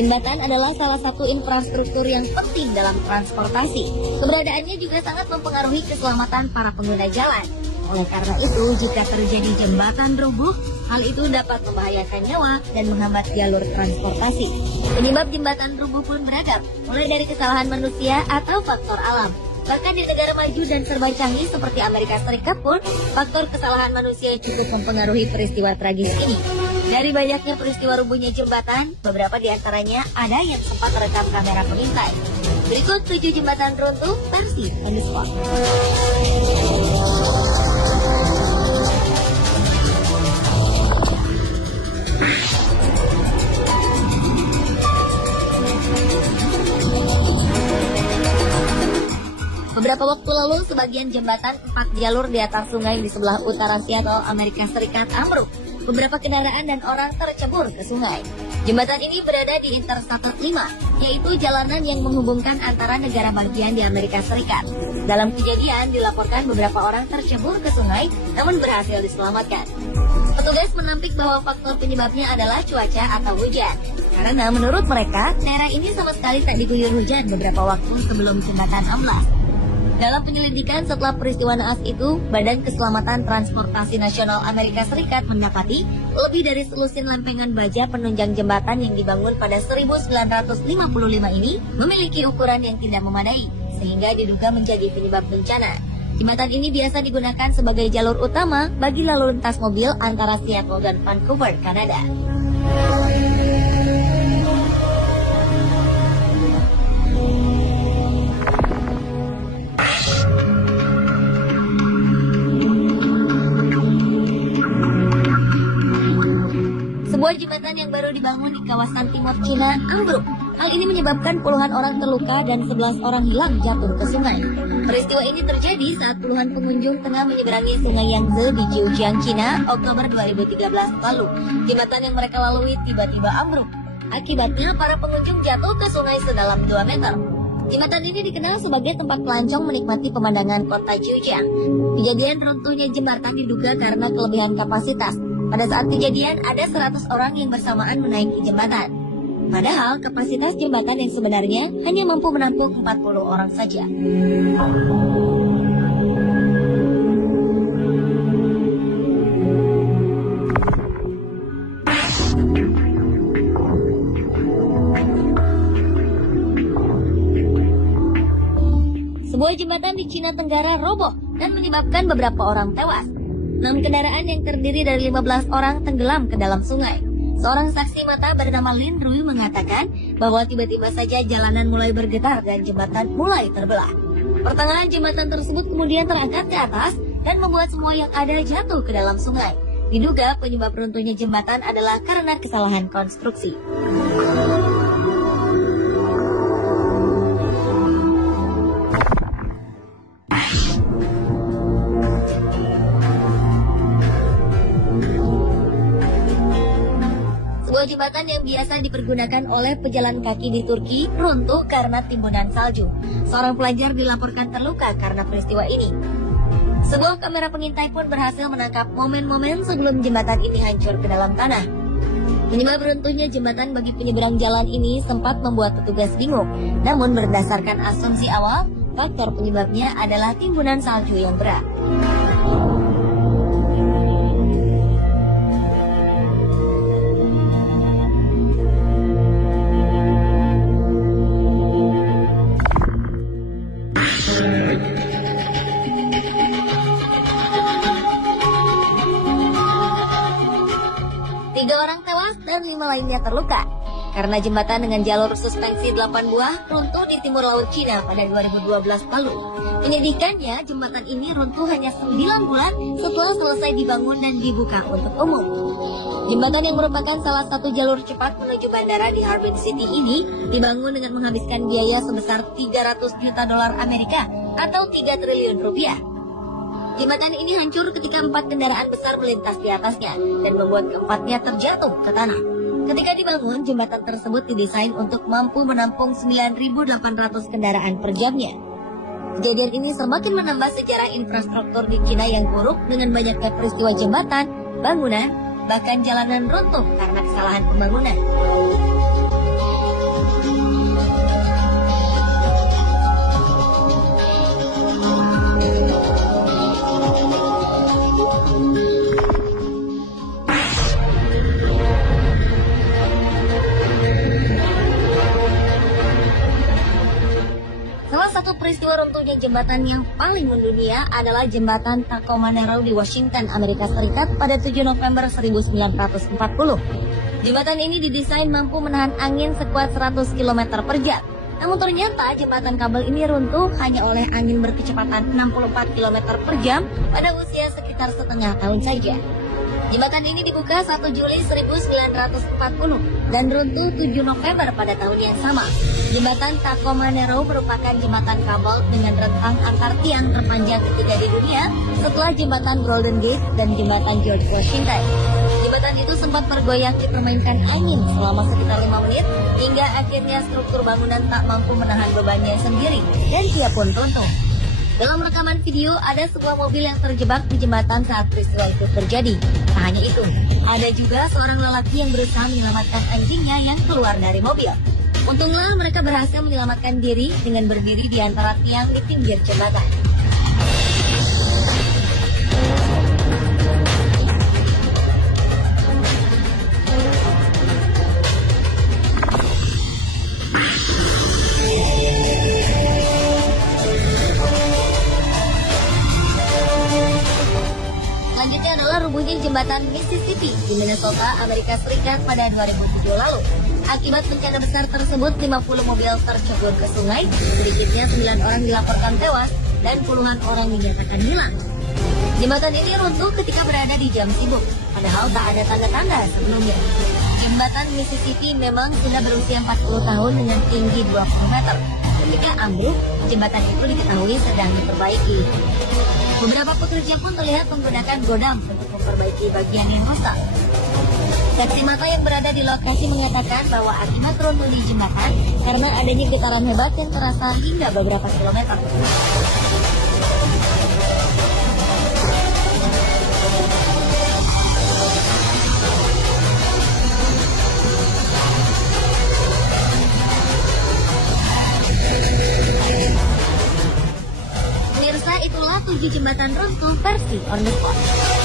Jembatan adalah salah satu infrastruktur yang penting dalam transportasi. Keberadaannya juga sangat mempengaruhi keselamatan para pengguna jalan. Oleh karena itu, jika terjadi jembatan roboh, hal itu dapat membahayakan nyawa dan menghambat jalur transportasi. Penyebab jembatan roboh pun beragam, mulai dari kesalahan manusia atau faktor alam. Bahkan di negara maju dan serba canggih seperti Amerika Serikat pun, faktor kesalahan manusia cukup mempengaruhi peristiwa tragis ini. Dari banyaknya peristiwa rubuhnya jembatan, beberapa di antaranya ada yang sempat terekam kamera pengintai. Berikut 7 jembatan runtuh versi on the spot. Beberapa waktu lalu, sebagian jembatan 4 jalur di atas sungai di sebelah utara Seattle, Amerika Serikat ambruk. Beberapa kendaraan dan orang tercebur ke sungai. Jembatan ini berada di Interstate 5, yaitu jalanan yang menghubungkan antara negara bagian di Amerika Serikat. Dalam kejadian, dilaporkan beberapa orang tercebur ke sungai, namun berhasil diselamatkan. Petugas menampik bahwa faktor penyebabnya adalah cuaca atau hujan. Karena menurut mereka, daerah ini sama sekali tak diguyur hujan beberapa waktu sebelum jembatan amblas. Dalam penyelidikan setelah peristiwa naas itu, Badan Keselamatan Transportasi Nasional Amerika Serikat mendapati lebih dari selusin lempengan baja penunjang jembatan yang dibangun pada 1955 ini memiliki ukuran yang tidak memadai, sehingga diduga menjadi penyebab bencana. Jembatan ini biasa digunakan sebagai jalur utama bagi lalu lintas mobil antara Seattle dan Vancouver, Kanada. Sebuah jembatan yang baru dibangun di kawasan timur Cina ambruk. Hal ini menyebabkan puluhan orang terluka dan 11 orang hilang jatuh ke sungai. Peristiwa ini terjadi saat puluhan pengunjung tengah menyeberangi sungai Yangtze di Jiujiang, Cina, Oktober 2013 lalu. Jembatan yang mereka lalui tiba-tiba ambruk. Akibatnya, para pengunjung jatuh ke sungai sedalam 2 meter. Jembatan ini dikenal sebagai tempat pelancong menikmati pemandangan kota Jiujiang. Kejadian runtuhnya jembatan diduga karena kelebihan kapasitas. Pada saat kejadian, ada 100 orang yang bersamaan menaiki jembatan. Padahal, kapasitas jembatan yang sebenarnya hanya mampu menampung 40 orang saja. Sebuah jembatan di Cina Tenggara roboh dan menyebabkan beberapa orang tewas. 6 kendaraan yang terdiri dari 15 orang tenggelam ke dalam sungai. Seorang saksi mata bernama Lin Rui mengatakan bahwa tiba-tiba saja jalanan mulai bergetar dan jembatan mulai terbelah. Pertengahan jembatan tersebut kemudian terangkat ke atas dan membuat semua yang ada jatuh ke dalam sungai. Diduga penyebab runtuhnya jembatan adalah karena kesalahan konstruksi. Sebuah jembatan yang biasa dipergunakan oleh pejalan kaki di Turki runtuh karena timbunan salju. Seorang pelajar dilaporkan terluka karena peristiwa ini. Sebuah kamera pengintai pun berhasil menangkap momen-momen sebelum jembatan ini hancur ke dalam tanah. Penyebab runtuhnya jembatan bagi penyeberang jalan ini sempat membuat petugas bingung. Namun berdasarkan asumsi awal, faktor penyebabnya adalah timbunan salju yang berat. Dan 5 lainnya terluka karena jembatan dengan jalur suspensi 8 buah runtuh di timur laut Cina pada 2012 lalu. Menyedihkannya, jembatan ini runtuh hanya 9 bulan setelah selesai dibangun dan dibuka untuk umum. Jembatan yang merupakan salah satu jalur cepat menuju bandara di Harbin City ini dibangun dengan menghabiskan biaya sebesar 300 juta dolar Amerika atau 3 triliun rupiah. Jembatan ini hancur ketika 4 kendaraan besar melintas di atasnya dan membuat keempatnya terjatuh ke tanah. Ketika dibangun, jembatan tersebut didesain untuk mampu menampung 9.800 kendaraan per jamnya. Kejadian ini semakin menambah sejarah infrastruktur di Cina yang buruk dengan banyaknya peristiwa jembatan, bangunan, bahkan jalanan runtuh karena kesalahan pembangunan. jembatan yang paling mendunia adalah jembatan Tacoma Narrow di Washington, Amerika Serikat pada 7 November 1940. Jembatan ini didesain mampu menahan angin sekuat 100 km per jam. Namun ternyata jembatan kabel ini runtuh hanya oleh angin berkecepatan 64 km per jam pada usia sekitar setengah tahun saja. Jembatan ini dibuka 1 Juli 1940 dan runtuh 7 November pada tahun yang sama. Jembatan Tacoma Narrow merupakan jembatan kabel dengan rentang antar tiang terpanjang ketiga di dunia setelah jembatan Golden Gate dan jembatan George Washington. Jembatan itu sempat bergoyang dipermainkan angin selama sekitar 5 menit hingga akhirnya struktur bangunan tak mampu menahan bebannya sendiri dan dia pun runtuh. Dalam rekaman video, ada sebuah mobil yang terjebak di jembatan saat peristiwa itu terjadi. Tak hanya itu, ada juga seorang lelaki yang berusaha menyelamatkan anjingnya yang keluar dari mobil. Untunglah mereka berhasil menyelamatkan diri dengan berdiri di antara tiang di pinggir jembatan. Selanjutnya adalah rubuhnya jembatan Mississippi di Minnesota, Amerika Serikat pada 2007 lalu. Akibat bencana besar tersebut, 50 mobil tercebur ke sungai, sedikitnya 9 orang dilaporkan tewas dan puluhan orang dinyatakan hilang. Jembatan ini runtuh ketika berada di jam sibuk, padahal tak ada tanda-tanda sebelumnya. Jembatan Mississippi memang sudah berusia 40 tahun dengan tinggi 20 meter. Ketika ambruk, jembatan itu diketahui sedang diperbaiki. Beberapa pekerja pun terlihat menggunakan godam untuk memperbaiki bagian yang rusak. Saksi mata yang berada di lokasi mengatakan bahwa akibat runtuhnya jembatan karena adanya getaran hebat yang terasa hingga beberapa kilometer. Pemirsa, itulah 7 jembatan runtuh versi on the spot.